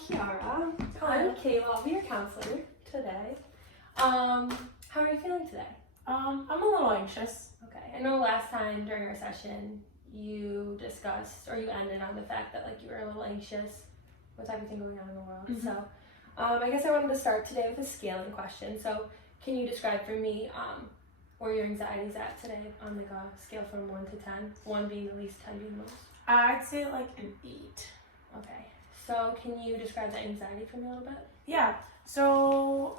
Kiara. Hello. I'm Kayla. I'll be your counselor today. How are you feeling today? I'm a little anxious. Okay. I know last time during our session you discussed, or you ended on the fact that like you were a little anxious with everything going on in the world. Mm-hmm. So I guess I wanted to start today with a scaling question. So can you describe for me where your anxiety is at today on like a scale from 1 to 10? 1 being the least, 10 being the most. I'd say like an 8. Okay. So can you describe that anxiety for me a little bit? Yeah. So,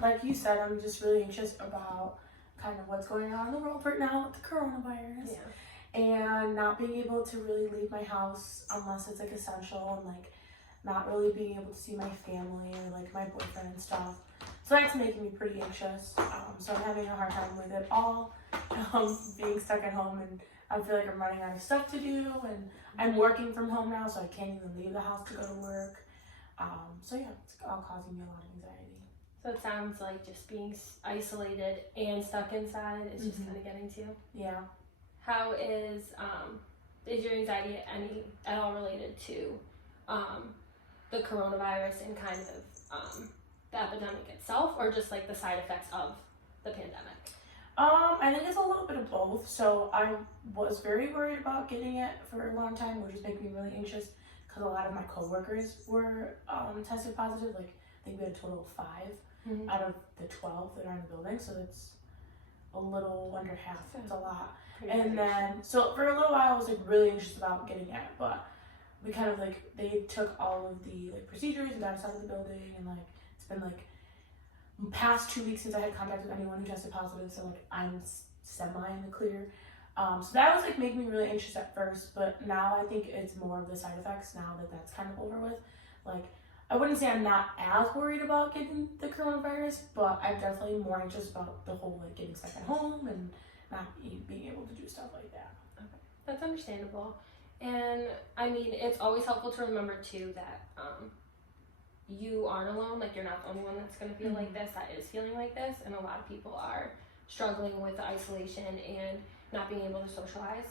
like you said, I'm just really anxious about kind of what's going on in the world right now with the coronavirus. Yeah. And not being able to really leave my house unless it's like essential, and like not really being able to see my family or like my boyfriend and stuff. So that's making me pretty anxious. So I'm having a hard time with it all, being stuck at home, and I feel like I'm running out of stuff to do, and I'm working from home now, so I can't even leave the house to go to work. So yeah, it's all causing me a lot of anxiety. So it sounds like just being isolated and stuck inside is just kind of getting to you. Yeah. How is your anxiety at all related to the coronavirus and kind of the epidemic itself, or just like the side effects of the pandemic? I think it's a little bit of both. So I was very worried about getting it for a long time, which is making me really anxious because a lot of my coworkers were tested positive. Like I think we had a total of 5 out of the 12 that are in the building, so it's a little under half. It's a lot. And then, so for a little while, I was like really anxious about getting it, but we kind of like, they took all of the like procedures and got us out of the building, and like, it's been like past 2 weeks since I had contact with anyone who tested positive, so like I'm semi in the clear. So that was like making me really anxious at first, but now I think it's more of the side effects now that that's kind of over with. Like, I wouldn't say I'm not as worried about getting the coronavirus, but I'm definitely more anxious about the whole like getting stuck at home and not being able to do stuff like that. Okay, that's understandable. And I mean, it's always helpful to remember too that you aren't alone. Like, you're not the only one that's going to feel like this, that is feeling like this, and a lot of people are struggling with isolation and not being able to socialize.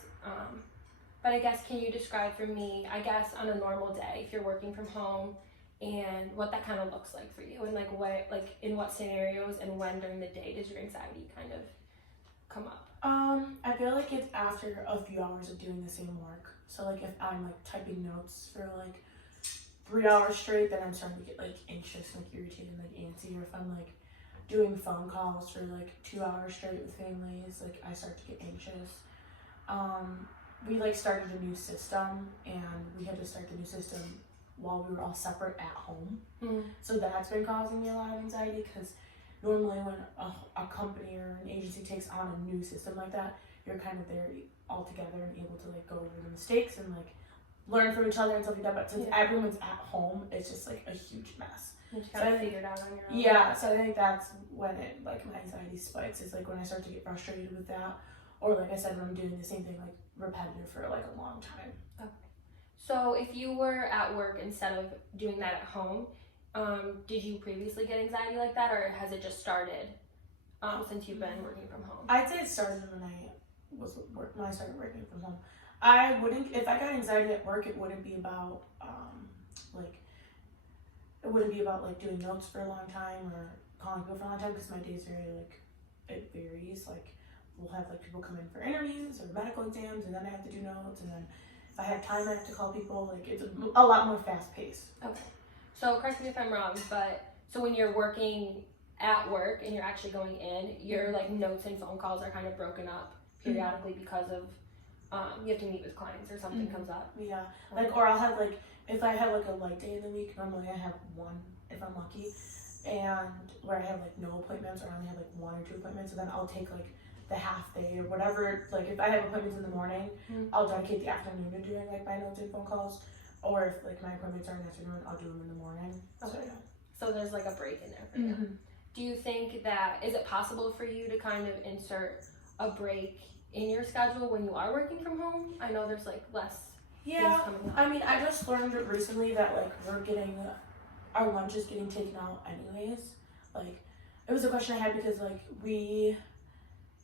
But I guess, can you describe for me, I guess on a normal day, if you're working from home, and what that kind of looks like for you, and like what, like in what scenarios and when during the day does your anxiety kind of come up? I feel like it's after a few hours of doing the same work. So like if I'm like typing notes for like 3 hours straight, then I'm starting to get like anxious, like irritated, like antsy. Or if I'm like doing phone calls for like 2 hours straight with families, like I start to get anxious. We like started a new system, and we had to start the new system while we were all separate at home. So that's been causing me a lot of anxiety, because normally when a company or an agency takes on a new system like that, you're kind of there all together and able to like go over the mistakes and like learn from each other and stuff like that. But since everyone's at home, it's just like a huge mess. You just gotta figure it out on your own. Yeah, so I think that's when it like my anxiety spikes. Is like when I start to get frustrated with that, or like I said, when I'm doing the same thing like repetitive for like a long time. Okay. So if you were at work instead of doing that at home, did you previously get anxiety like that, or has it just started since you've been working from home? I'd say it started when I started working from home. I wouldn't, if I got anxiety at work, it wouldn't be about doing notes for a long time or calling people for a long time, because my days very like, it varies. Like we'll have like people come in for interviews or medical exams, and then I have to do notes, and then if I have time I have to call people. Like it's a lot more fast paced. Okay. So correct me if I'm wrong, but so when you're working at work and you're actually going in, your like notes and phone calls are kind of broken up periodically because of you have to meet with clients or something comes up. Yeah, like, or I'll have like, if I have like a light day in the week, normally I have one if I'm lucky, and where I have like no appointments, or I only have like 1 or 2 appointments, so then I'll take like the half day or whatever. Like if I have appointments in the morning, I'll dedicate the afternoon to doing like my notes and phone calls. Or if like my appointments are in the afternoon, I'll do them in the morning. Okay. So there's like a break in there for you. Do you think that, is it possible for you to kind of insert a break in your schedule when you are working from home? I know there's like less things coming up. I mean, I just learned recently that like our lunch is getting taken out anyways. Like it was a question I had because like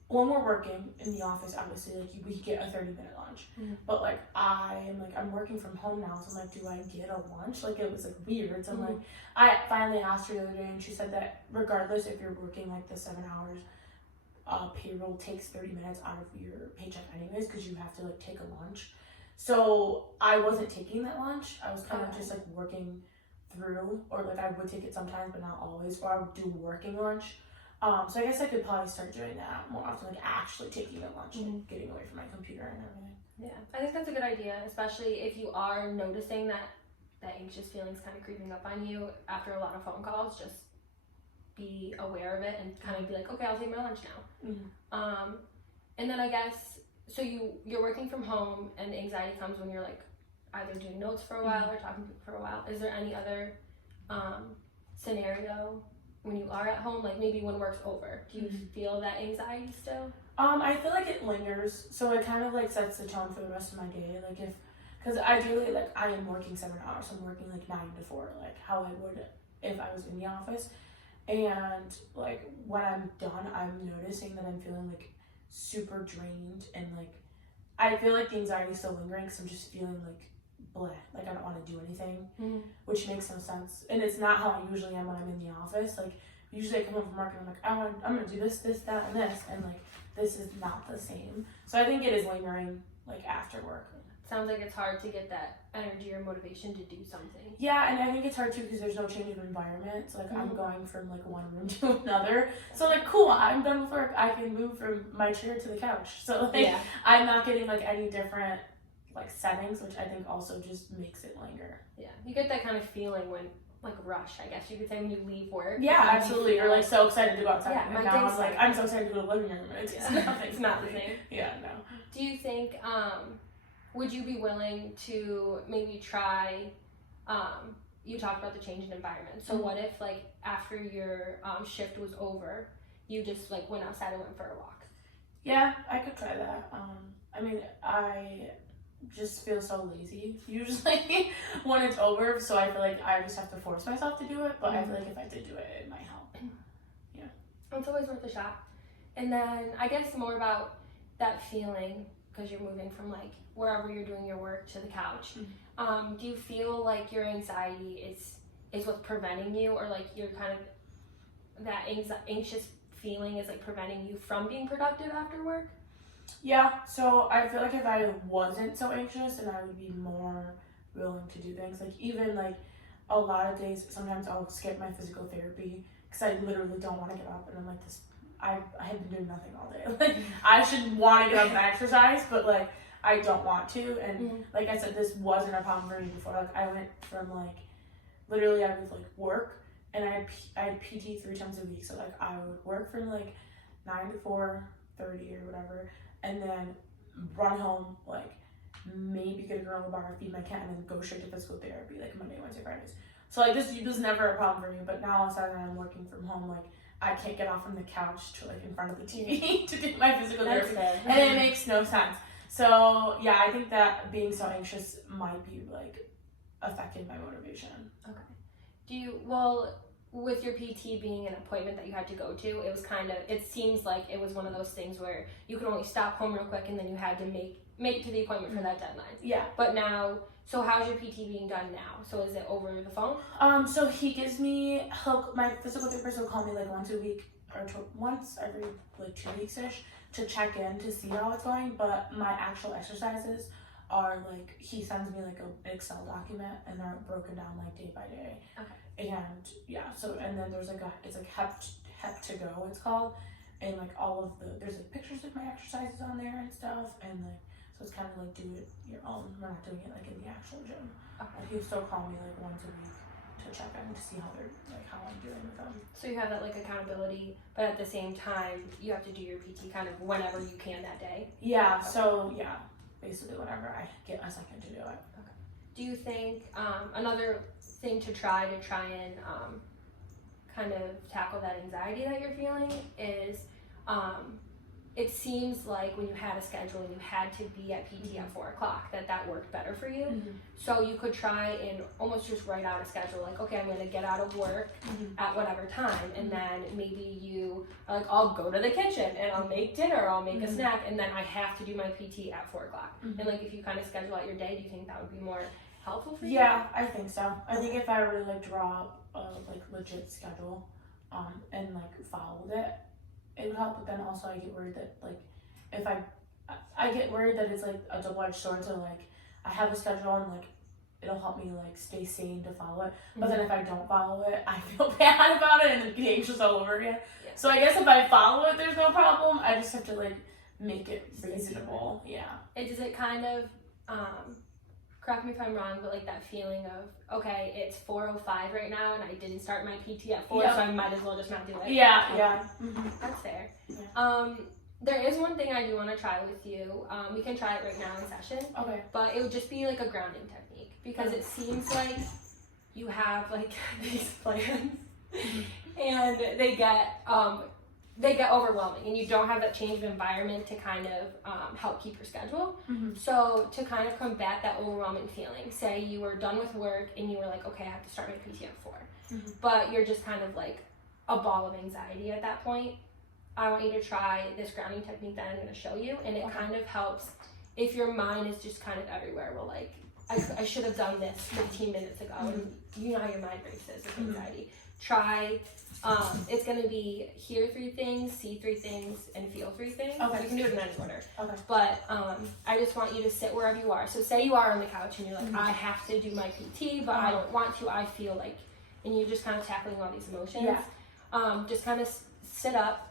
when we're working in the office, obviously, like, we get a 30-minute lunch. But, like, I'm working from home now, so I'm like, do I get a lunch? Like, it was, like, weird. So I'm like, I finally asked her the other day, and she said that regardless if you're working, like, the 7 hours, payroll takes 30 minutes out of your paycheck anyways, because you have to, like, take a lunch. So I wasn't taking that lunch. I was kind of just, like, working through, or, like, I would take it sometimes, but not always, or I would do working lunch. So I guess I could probably start doing that more often, like actually taking a lunch and getting away from my computer and everything. Yeah, I think that's a good idea, especially if you are noticing that anxious feelings kind of creeping up on you after a lot of phone calls. Just be aware of it and kind of be like, okay, I'll take my lunch now. And then I guess, so you're working from home and anxiety comes when you're like either doing notes for a while or talking to people for a while. Is there any other scenario when you are at home, like maybe when work's over, do you feel that anxiety still? I feel like it lingers, so it kind of like sets the tone for the rest of my day. Like because ideally, like, I am working 7 hours, so I'm working like 9 to 4, like how I would if I was in the office. And like when I'm done, I'm noticing that I'm feeling like super drained, and like I feel like the anxiety is still lingering because I'm just feeling like bleh, like I don't want to do anything, which makes no sense. And it's not how I usually am when I'm in the office. Like usually I come home from work and I'm like, I'm gonna do this, that, and this, and like this is not the same. So I think it is lingering like after work. Sounds like it's hard to get that energy or motivation to do something. Yeah, and I think it's hard too because there's no change of environment. So like I'm going from like one room to another. So like cool, I'm done with work. I can move from my chair to the couch. So like I'm not getting like any different like settings, which I think also just makes it linger. Yeah, you get that kind of feeling when like rush, I guess you could say, when you leave work. Yeah, absolutely. You're like so excited to go outside. Yeah, and now I'm like, I'm so excited to go to the living room. It's it's not the same. Yeah, no. Do you think would you be willing to maybe try, you talked about the change in environment, so what if like after your shift was over, you just like went outside and went for a walk? Yeah, I could try that. I mean, I just feel so lazy usually when it's over, so I feel like I just have to force myself to do it, but I feel like if I did do it, it might help. Yeah. It's always worth a shot. And then I guess more about that feeling, because you're moving from like wherever you're doing your work to the couch. Do you feel like your anxiety is what's preventing you, or like you're kind of that anxious feeling is like preventing you from being productive after work? Yeah, so I feel like if I wasn't so anxious, then I would be more willing to do things. Like even like a lot of days, sometimes I'll skip my physical therapy because I literally don't want to get up, and I'm like this. I have been doing nothing all day. Like I should want to get up and exercise, but like I don't want to. And like I said, this wasn't a problem for me before. Like I went from like literally I would like work, and I had PT 3 times a week. So like I would work from like 9 to 4:30 or whatever, and then run home, like maybe get a granola bar, feed my cat, and then go straight to physical therapy like Monday, Wednesday, Fridays. So like this was never a problem for me. But now all of a sudden I'm working from home, like I can't get off from the couch to like in front of the TV to do my physical therapy, and it makes no sense. So yeah, I think that being so anxious might be like affecting my motivation. Okay. With your PT being an appointment that you had to go to, it seems like it was one of those things where you could only stop home real quick and then you had to make it to the appointment for that deadline. Yeah. But now, so how's your PT being done now? So is it over the phone? So he gives me, my physical therapist will call me like once a week or once every like 2 weeks-ish to check in to see how it's going. But my actual exercises are like, he sends me like an Excel document and they're broken down like day by day. Okay. And yeah, so, and then there's like it's like Hep to Go, it's called. And like there's like pictures of my exercises on there and stuff. And like, so it's kind of like do it your own. We're not doing it like in the actual gym. Okay. He'll still call me like once a week to check in to see how I'm doing with them. So you have that like accountability, but at the same time, you have to do your PT kind of whenever you can that day. Yeah. Okay. So yeah, basically whenever I get a second to do it. Okay. Do you think another thing to try and kind of tackle that anxiety that you're feeling is it seems like when you had a schedule and you had to be at PT at 4 o'clock, that worked better for you. So you could try and almost just write out a schedule, like, okay, I'm going to get out of work at whatever time, and then maybe you are like, I'll go to the kitchen and I'll make dinner, I'll make a snack, and then I have to do my PT at 4 o'clock. And like, if you kind of schedule out your day, do you think that would be more helpful for you? Yeah, I think so. I think if I really like draw a like legit schedule, and like followed it, it would help. But then also I get worried that like if I get worried that it's like a double-edged sword. So like I have a schedule and like it'll help me like stay sane to follow it. But then if I don't follow it, I feel bad about it and then get anxious all over again. Yeah. So I guess if I follow it, there's no problem. I just have to like make it reasonable. Yeah. Does it kind of correct me if I'm wrong, but like that feeling of, okay, it's 4:05 right now and I didn't start my PT at 4, so I might as well just not do it. Yeah. That's fair. Yeah. There is one thing I do want to try with you. We can try it right now in session. Okay. But it would just be like a grounding technique, because it seems like you have like these plans and they get overwhelming, and you don't have that change of environment to kind of help keep your schedule. So to kind of combat that overwhelming feeling, say you were done with work and you were like, okay, I have to start my PT at 4, but you're just kind of like a ball of anxiety at that point. I want you to try this grounding technique that I'm going to show you, and it kind of helps if your mind is just kind of everywhere. Well, like, I should have done this 15 minutes ago, and you know how your mind races with anxiety. Try, it's going to be hear 3 things, see 3 things, and feel 3 things. Okay. You can do it in any order. Okay. But I just want you to sit wherever you are. So say you are on the couch and you're like, I have to do my PT, but I don't want to. I feel like, and you're just kind of tackling all these emotions. Yeah. Just kind of sit up.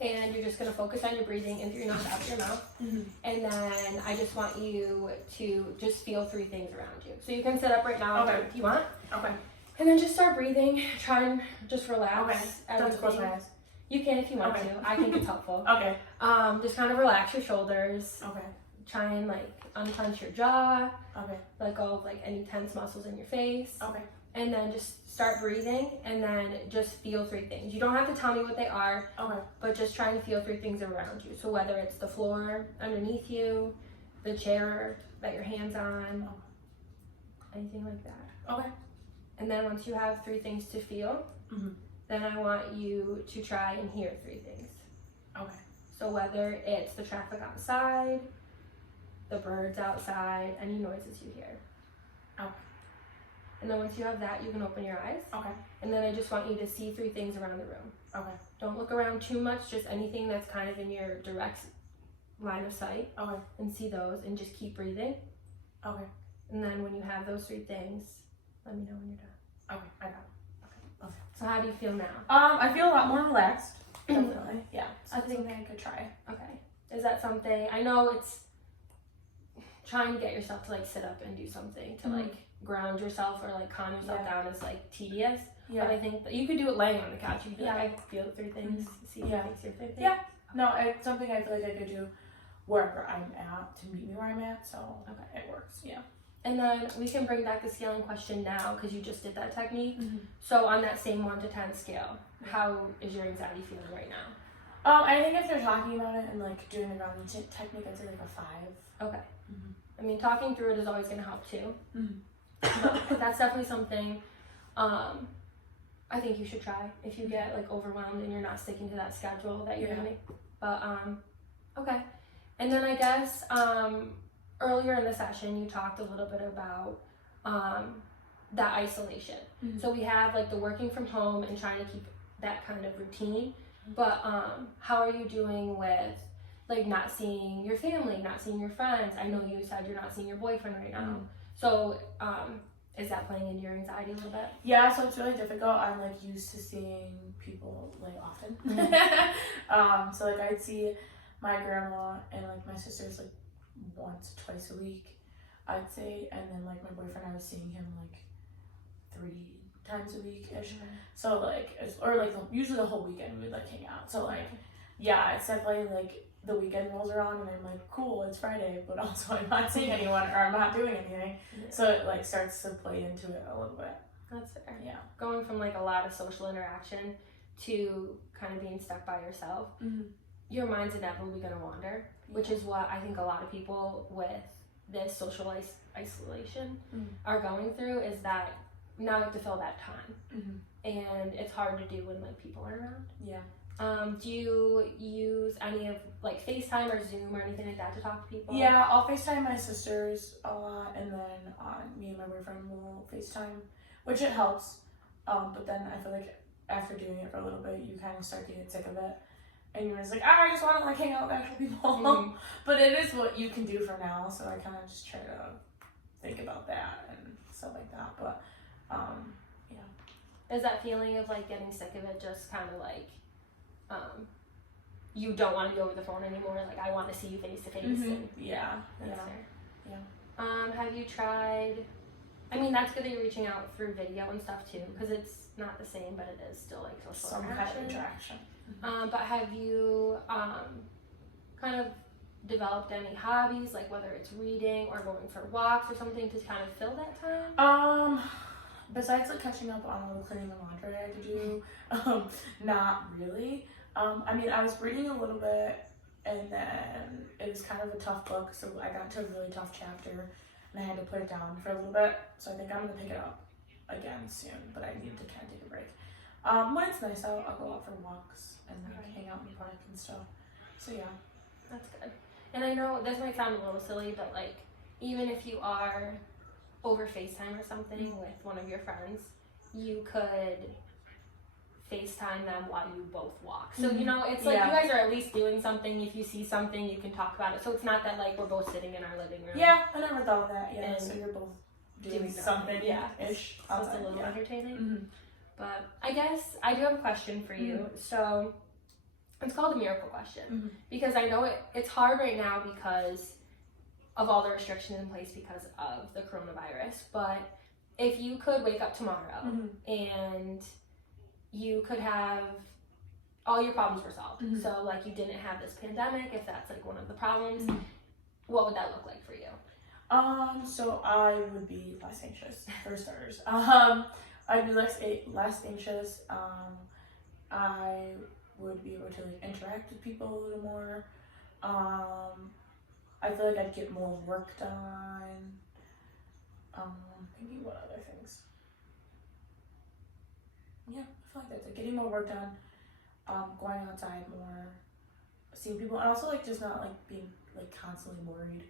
And you're just going to focus on your breathing in through your nose, out through your mouth. And then I just want you to just feel 3 things around you. So you can sit up right now if you want. Okay. And then just start breathing. Try and just relax. Okay. Don't close my eyes. You can if you want to. I think it's helpful. Okay. Just kind of relax your shoulders. Okay. Try and like unclench your jaw. Okay. Let go of like any tense muscles in your face. Okay. And then just start breathing, and then just feel 3 things. You don't have to tell me what they are, but just try and feel 3 things around you. So whether it's the floor underneath you, the chair that your hand's on, anything like that. Okay. And then once you have 3 things to feel, then I want you to try and hear 3 things. Okay. So whether it's the traffic outside, the birds outside, any noises you hear. Okay. And then once you have that, you can open your eyes. Okay. And then I just want you to see 3 things around the room. Okay. Don't look around too much, just anything that's kind of in your direct line of sight. Okay. And see those, and just keep breathing. Okay. And then when you have those 3 things, let me know when you're done. Okay. I got it. Okay. So how do you feel now? I feel a lot more relaxed. Definitely. Yeah. So I that's think something I could try. Okay. Is that something, I know it's trying to get yourself to like sit up and do something to like ground yourself or like calm yourself down is like tedious. Yeah. But I think that you could do it laying on the couch. You could be like, I feel 3 things, see 3 things, hear 3 things. Yeah. No, it's something I feel like I could do wherever I'm at to meet me where I'm at. So it works. Yeah. And then we can bring back the scaling question now, because you just did that technique. So on that same 1 to 10 scale, how is your anxiety feeling right now? I think if they're talking about it and like doing the grounding technique, I'd say like a 5. Okay. I mean, talking through it is always going to help too. But that's definitely something I think you should try if you get like overwhelmed and you're not sticking to that schedule that you're gonna make. But okay. And then I guess earlier in the session you talked a little bit about that isolation. So we have like the working from home and trying to keep that kind of routine. But how are you doing with like not seeing your family, not seeing your friends? I know you said you're not seeing your boyfriend right now. So is that playing into your anxiety a little bit? Yeah, so it's really difficult. I'm like used to seeing people like often. So like I'd see my grandma and like my sisters like once, twice a week, I'd say, and then like my boyfriend, I was seeing him like 3 times a week ish. So like or like usually the whole weekend we would like hang out. So like yeah, it's definitely like the weekend rolls around and I'm like, cool, it's Friday, but also I'm not seeing anyone or I'm not doing anything. So it like starts to play into it a little bit. That's fair. Yeah. Going from like a lot of social interaction to kind of being stuck by yourself. your mind's inevitably going to wander, which is what I think a lot of people with this social isolation are going through, is that now you have to fill that time. And it's hard to do when like people aren't around. Yeah. Do you use any of like FaceTime or Zoom or anything like that to talk to people? Yeah, I'll FaceTime my sisters a lot, and then me and my boyfriend will FaceTime, which it helps. But then I feel like after doing it for a little bit, you kind of start to get sick of it, and you're just like, I just want to like hang out with actual people. But it is what you can do for now, so I kind of just try to think about that and stuff like that. But yeah. Is that feeling of like getting sick of it just kind of like you don't want to be over the phone anymore? Like, I want to see you face to face. Yeah. Have you tried? I mean, that's good that you're reaching out through video and stuff too, because it's not the same, but it is still like social interaction. But have you kind of developed any hobbies, like whether it's reading or going for walks or something, to kind of fill that time? Besides like catching up on all the cleaning and laundry I had to do, not really. I mean, I was reading a little bit, and then it was kind of a tough book, so I got to a really tough chapter, and I had to put it down for a little bit. So I think I'm gonna pick it up again soon, but I need to kind of take a break. When it's nice out, I'll go out for walks and like hang out in the park and stuff. So yeah, that's good. And I know this might sound a little silly, but like even if you are over FaceTime or something with one of your friends, you could FaceTime them while you both walk. So, you know, it's like you guys are at least doing something. If you see something, you can talk about it. So it's not that like we're both sitting in our living room. Yeah, I never thought of that. Yeah, so you're both doing something. Ish. So it's a little entertaining. But I guess I do have a question for you. So it's called the miracle question. Because I know it's hard right now because of all the restrictions in place because of the coronavirus. But if you could wake up tomorrow and you could have all your problems were solved. So like you didn't have this pandemic, if that's like one of the problems, what would that look like for you? So I would be less anxious, for starters. I'd be less anxious. I would be able to like interact with people a little more. I feel like I'd get more work done. Thinking what other things. Yeah, I feel like that's it. Getting more work done, going outside more, seeing people, and also like just not like being like constantly worried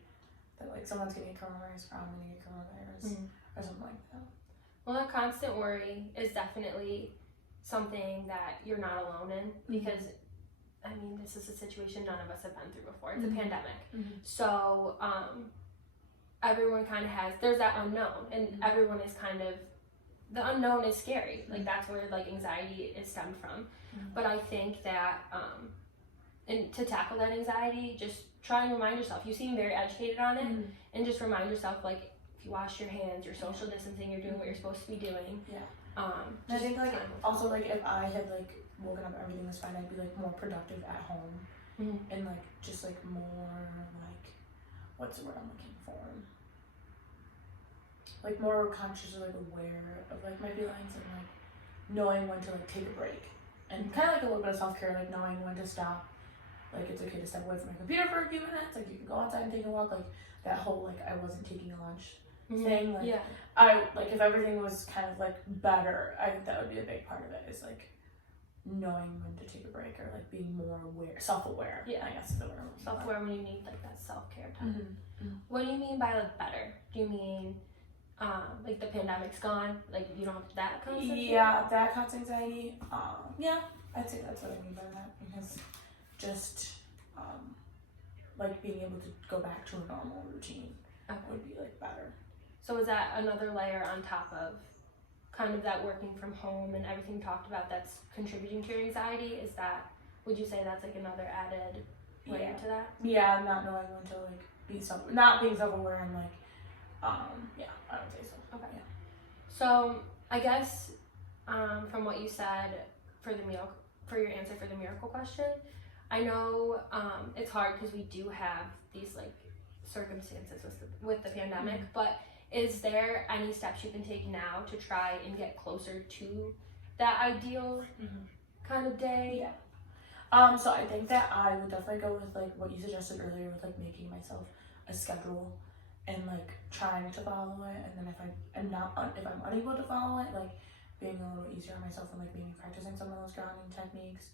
that like someone's getting coronavirus or I'm gonna get coronavirus or something like that. Well, that constant worry is definitely something that you're not alone in, because I mean, this is a situation none of us have been through before. It's a pandemic. So everyone kind of there's that unknown, and everyone is kind of, the unknown is scary. Like that's where like anxiety is stemmed from. But I think that and to tackle that anxiety, just try and remind yourself. You seem very educated on it, and just remind yourself, like, if you wash your hands, you're social distancing, you're doing what you're supposed to be doing. I think like also like if I had like woken up, everything was fine, I'd be like more productive at home and like just like more like, what's the word I'm looking for? Like more conscious or like aware of like my feelings, and like knowing when to like take a break, and kind of like a little bit of self-care, like knowing when to stop. Like it's okay to step away from my computer for a few minutes. Like you can go outside and take a walk. Like that whole like I wasn't taking a lunch thing. Like I like if everything was kind of like better, I think that would be a big part of it. Is like knowing when to take a break, or like being more aware, self-aware. I guess is the word. Self-aware when you need like that self-care time. What do you mean by like better? Do you mean like the pandemic's gone, like you don't have that constant anxiety? That constant anxiety. I'd say that's what I mean by that, because just like being able to go back to a normal routine would be like better. So is that another layer on top of kind of that working from home and everything talked about that's contributing to your anxiety? Is that, would you say that's like another added layer to that? Yeah, not knowing when to like not being self-aware, and like I would say so. Okay. So I guess from what you said for your answer for the miracle question, I know it's hard because we do have these like circumstances with the pandemic, but is there any steps you can take now to try and get closer to that ideal kind of day? So I think that I would definitely go with like what you suggested earlier with like making myself a schedule and like trying to follow it, and then if I'm unable to follow it, like being a little easier on myself and like maybe practicing some of those grounding techniques,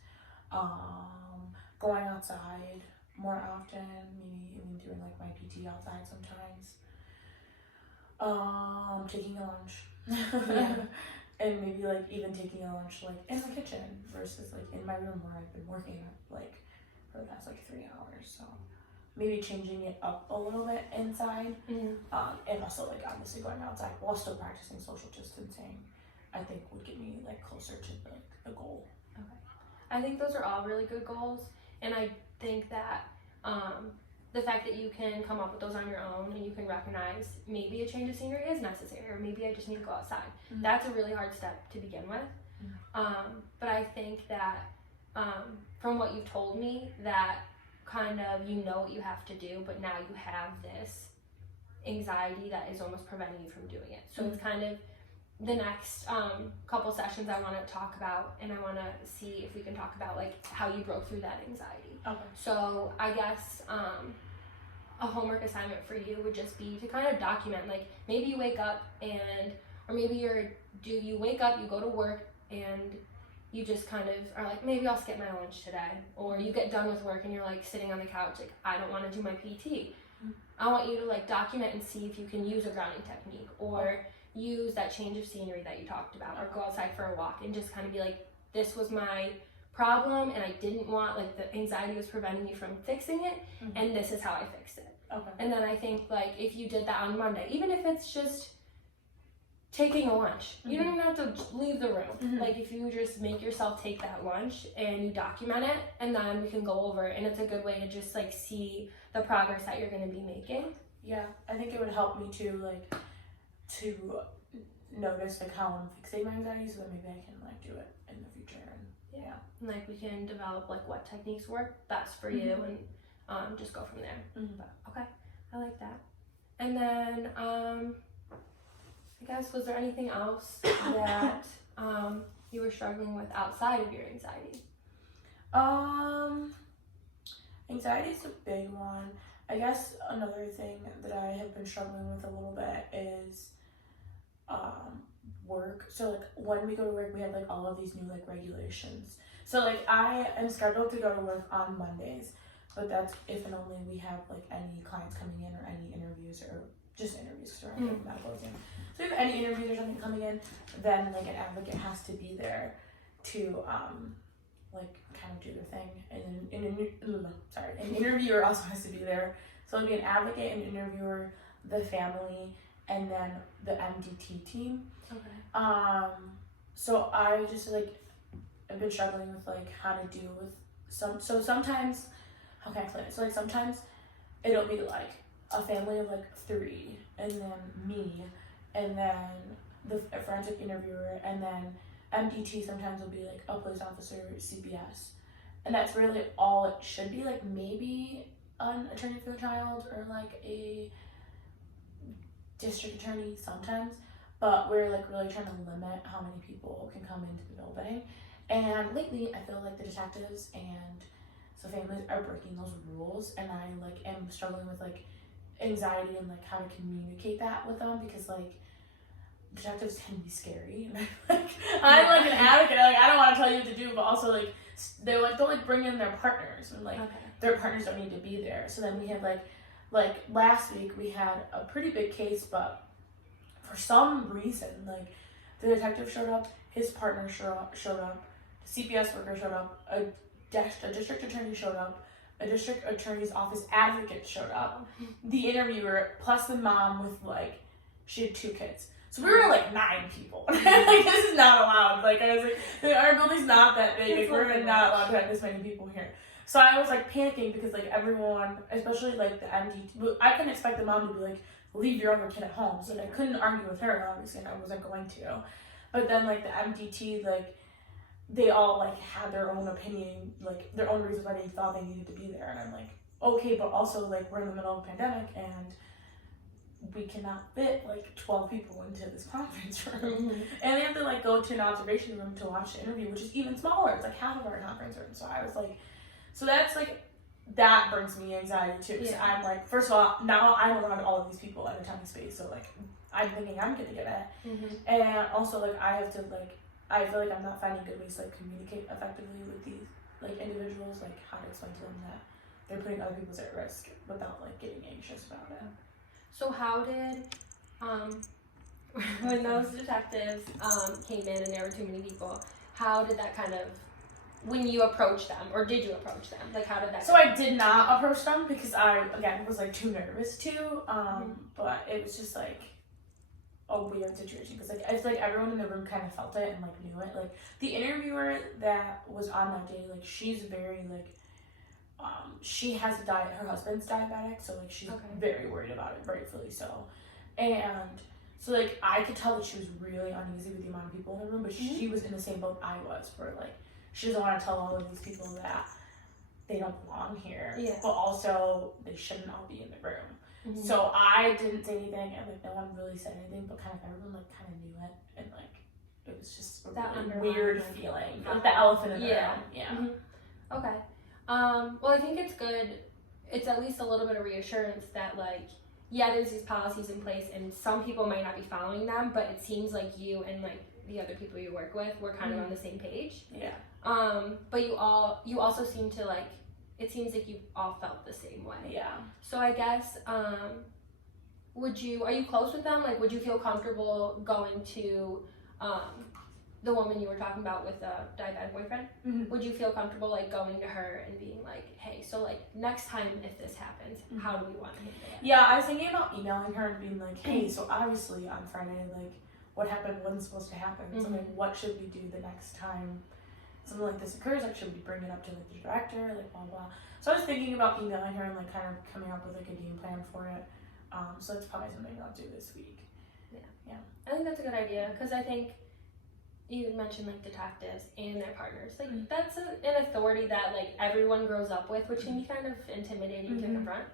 going outside more often, maybe even doing like my PT outside sometimes, taking a lunch. Yeah. And maybe like even taking a lunch like in the kitchen versus like in my room where I've been working like for the past like 3 hours. So maybe changing it up a little bit inside, and also like obviously going outside while still practicing social distancing, I think would get me like closer to the goal. Okay. I think those are all really good goals, and I think that the fact that you can come up with those on your own and you can recognize maybe a change of scenery is necessary, or maybe I just need to go outside. That's a really hard step to begin with. But I think that from what you've told me, that kind of you know what you have to do, but now you have this anxiety that is almost preventing you from doing it. So it's kind of the next couple sessions I want to talk about, and I want to see if we can talk about like how you broke through that anxiety. Okay. So I guess a homework assignment for you would just be to kind of document, like maybe you wake up and, or maybe you wake up, you go to work, and you just kind of are like, maybe I'll skip my lunch today. Or you get done with work and you're like sitting on the couch, like, I don't want to do my PT. I want you to like document and see if you can use a grounding technique, or use that change of scenery that you talked about, or go outside for a walk and just kind of be like, this was my problem and I didn't want, like the anxiety was preventing me from fixing it, and this is how I fixed it. Okay. And then I think like if you did that on Monday, even if it's just taking a lunch, you don't even have to leave the room. Like if you just make yourself take that lunch and you document it, and then we can go over it, and it's a good way to just like see the progress that you're going to be making. Yeah, I think it would help me to notice like how I'm fixing my anxiety, so that maybe I can like do it in the future. And yeah, and like we can develop like what techniques work best for you, and just go from there. But okay, I like that. And then I guess, was there anything else that you were struggling with outside of your anxiety? Anxiety is a big one. I guess another thing that I have been struggling with a little bit is work. So like when we go to work, we have like all of these new like regulations. So like I am scheduled to go to work on Mondays, but that's if and only we have like any clients coming in or any interviews, or just interviews because we're on medical exam. So if any interviews or something coming in, then like an advocate has to be there to like kind of do their thing, and an interviewer also has to be there. So it'll be an advocate, an interviewer, the family, and then the MDT team. Okay. So I just like I've been struggling with like how to deal with sometimes, how can I explain it? So like sometimes it'll be like a family of like 3, and then me, and then the forensic interviewer, and then MDT sometimes will be like a police officer, CPS, and that's really all it should be. Like maybe an attorney for the child, or like a district attorney sometimes, but we're like really trying to limit how many people can come into the building. And lately I feel like the detectives and so families are breaking those rules, and I like am struggling with like anxiety and like how to communicate that with them, because like detectives can be scary, and I'm like an advocate, like I don't want to tell you what to do, but also like they're like don't like bring in their partners, and like their partners don't need to be there. So then we had like last week we had a pretty big case, but for some reason like the detective showed up, his partner showed up, the CPS worker showed up, a district attorney showed up, a district attorney's office advocate showed up, the interviewer, plus the mom with like, she had 2 kids. So we were like 9 people. Like this is not allowed. Like I was like, our building's not that big. Like we're not allowed to have this many people here. So I was like panicking, because like everyone, especially like the MDT, I couldn't expect the mom to be like, leave your other kid at home. So I couldn't argue with her, obviously, and I wasn't going to. But then like the MDT, like they all like had their own opinion, like their own reasons why they thought they needed to be there. And I'm like, okay, but also like we're in the middle of a pandemic, and we cannot fit like 12 people into this conference room. Mm-hmm. And they have to like go to an observation room to watch the interview, which is even smaller. It's like half of our conference room. So I was like, so that's like, that brings me anxiety too. So I'm like, first of all, now I'm around all of these people in a tiny space. So like, I'm thinking I'm gonna get it. Mm-hmm. And also like, I have to like, I feel like I'm not finding good ways to like communicate effectively with these like individuals, like how to explain to them that they're putting other people at risk without like getting anxious about it. So how did, when those detectives came in and there were too many people, how did that kind of, when you approached them, or did you approach them? Like how did that So I did not approach them because I, again, was like too nervous to, but it was just like a weird situation because like I feel like everyone in the room kind of felt it and like knew it. Like the interviewer that was on that day, like she's very like, she has a diet, her husband's diabetic, so like she's very worried about it, rightfully so. And so like I could tell that she was really uneasy with the amount of people in the room, but she was in the same boat I was, where like she doesn't want to tell all of these people that they don't belong here, but also they shouldn't all be in the room. Mm-hmm. So I didn't say anything, and like no one really said anything, but kind of everyone like kind of knew it, and like it was just a that really weird feeling, like the elephant in the room. Yeah. Mm-hmm. Okay. Well, I think it's good. It's at least a little bit of reassurance that like, yeah, there's these policies in place, and some people might not be following them, but it seems like you and like the other people you work with were kind of on the same page. Yeah. But you also seem to like, it seems like you all felt the same way. Yeah. So I guess, are you close with them? Like, would you feel comfortable going to, the woman you were talking about with the diabetic boyfriend? Mm-hmm. Would you feel comfortable like going to her and being like, hey, so like next time if this happens, how do we want to handle it? Yeah, I was thinking about emailing her and being like, hey, so obviously on Friday, like what happened wasn't supposed to happen. So like what should we do the next time something like this occurs? Like should we bring it up to like the director, like blah blah. So I was thinking about emailing her and like kind of coming up with like a game plan for it. So that's probably something I'll do this week. Yeah. I think that's a good idea because I think you mentioned like detectives and their partners. Like that's an authority that like everyone grows up with, which can be kind of intimidating to confront.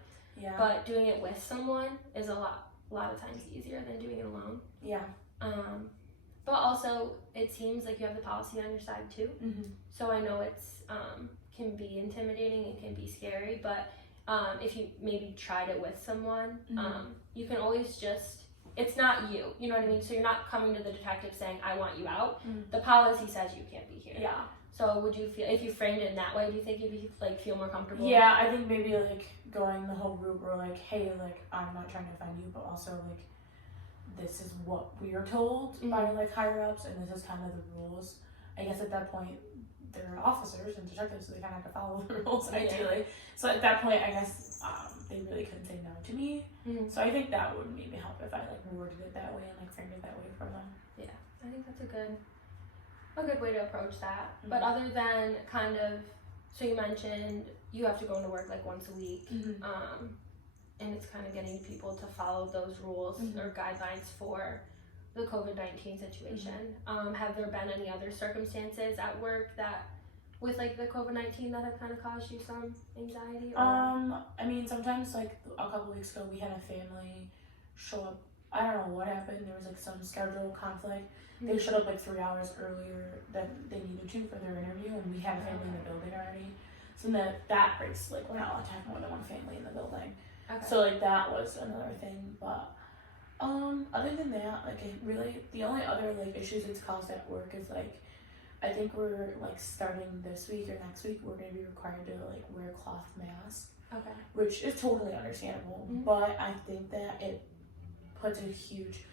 Yeah. But doing it with someone is a lot of times easier than doing it alone. Yeah. But also it seems like you have the policy on your side too. Mm-hmm. So I know it's can be intimidating and can be scary, but if you maybe tried it with someone, you can always just, it's not you know what I mean? So you're not coming to the detective saying, I want you out. The policy says you can't be here. Yeah. So would you feel, if you framed it in that way, do you think you'd be, like feel more comfortable? Yeah, I think maybe like going the whole route where like, hey, like I'm not trying to offend you, but also like this is what we are told by like higher ups, and this is kind of the rules. I guess at that point they're officers and detectives, so they kind of have to follow the rules ideally. So at that point, I guess they really couldn't say no to me. So I think that would maybe help if I like worded it that way and like framed it that way for them. Yeah, I think that's a good way to approach that. But other than kind of, so you mentioned you have to go into work like once a week, and it's kind of getting people to follow those rules or guidelines for the COVID-19 situation. Have there been any other circumstances at work that, with like the COVID-19, that have kind of caused you some anxiety? Or? I mean, sometimes like a couple weeks ago, we had a family show up. I don't know what happened. There was like some schedule conflict. They showed up like 3 hours earlier than they needed to for their interview, and we had a family in the building already. So that breaks, like we're not allowed to have more than one family in the building. Okay. So like that was another thing, but other than that, like it really, the only other like issues it's caused at work is like, I think we're like starting this week or next week, we're gonna be required to like wear cloth masks. Okay. Which is totally understandable, but I think that it puts a huge,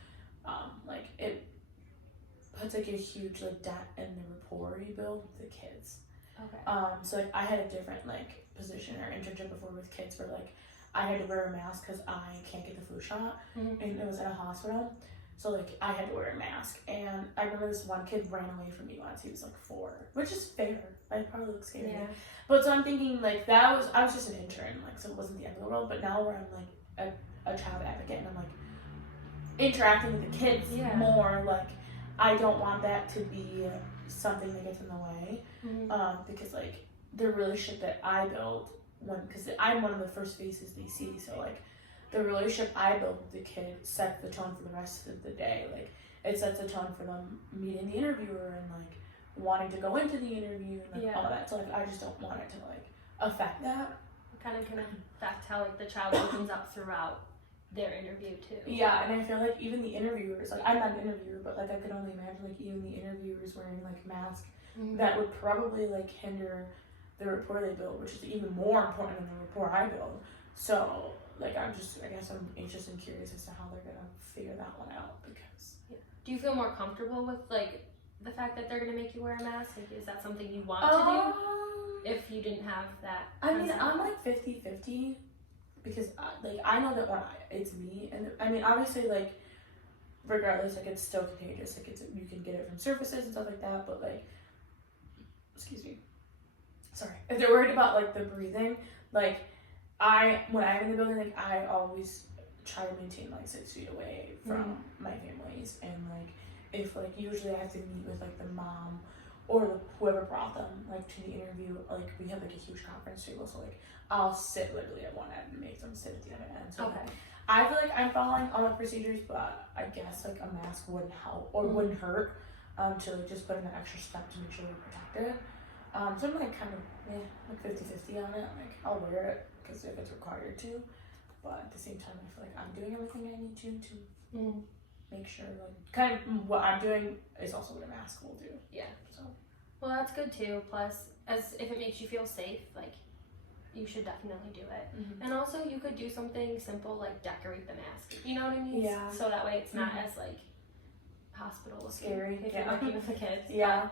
dent in the rapport you build with the kids. Okay. So like I had a different like position or internship before with kids where like I had to wear a mask because I can't get the flu shot, and it was in a hospital. So like I had to wear a mask, and I remember this one kid ran away from me once. He was like 4, which is fair. I probably look scary. Yeah. But so I'm thinking like I was just an intern, like so it wasn't the end of the world. But now where I'm like a child advocate and I'm like interacting with the kids more, like I don't want that to be something that gets in the way, because like the relationship that I build because I'm one of the first faces they see, so like the relationship I build with the kid sets the tone for the rest of the day. Like, it sets the tone for them meeting the interviewer and like wanting to go into the interview and like all that. So like, I just don't want it to like affect that. Kind of affect how like the child opens up throughout their interview too. Yeah, and I feel like even the interviewers, like I'm not an interviewer, but like I could only imagine like even the interviewers wearing like masks, that would probably like hinder the rapport they build, which is even more important than the rapport I build. So like I guess I'm anxious and curious as to how they're gonna figure that one out because. Yeah. Do you feel more comfortable with like the fact that they're gonna make you wear a mask? Like, is that something you want to do if you didn't have that? I mean, I'm like 50-50 because like I know that when it's me, and I mean obviously like regardless, like it's still contagious. Like you can get it from surfaces and stuff like that, but like. Excuse me. Sorry. If they're worried about like the breathing, like when I'm in the building, like I always try to maintain like 6 feet away from my families, and like if like usually I have to meet with like the mom or whoever brought them like to the interview, like we have like a huge conference table, so like I'll sit literally at one end and make them sit at the other end. So like, I feel like I'm following all the procedures, but I guess like a mask wouldn't help or wouldn't hurt. To like just put in an extra step to make sure we're protected. So I'm like kind of like 50-50 on it. Like I'll wear it because if it's required to, but at the same time I feel like I'm doing everything I need to make sure like kind of what I'm doing is also what a mask will do. Yeah. So well, that's good too. Plus, as if it makes you feel safe, like you should definitely do it. And also you could do something simple like decorate the mask. You know what I mean? Yeah. So that way it's not as like hospital scary if you're working with the kids. Yeah,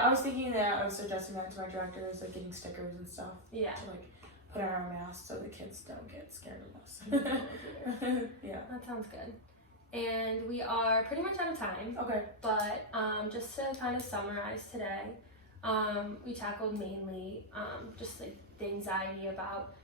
I was thinking that I was suggesting that to my director is like getting stickers and stuff to like put on our masks so the kids don't get scared of us. Yeah, that sounds good. And we are pretty much out of time. Okay. But just to kind of summarize today, we tackled mainly just like the anxiety about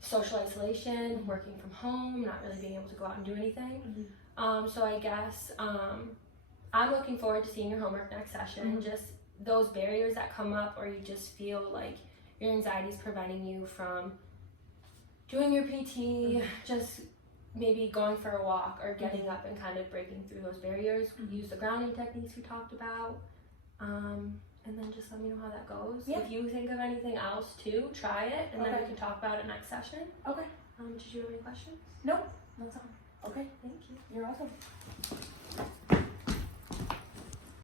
social isolation, working from home, not really being able to go out and do anything. So I guess I'm looking forward to seeing your homework next session. Just those barriers that come up, or you just feel like your anxiety is preventing you from doing your PT, just maybe going for a walk or getting up and kind of breaking through those barriers. Use the grounding techniques we talked about. And then just let me know how that goes. If you think of anything else too, try it, and then we can talk about it next session. Okay. Did you have any questions? Nope. That's all. Okay. Thank you. You're welcome.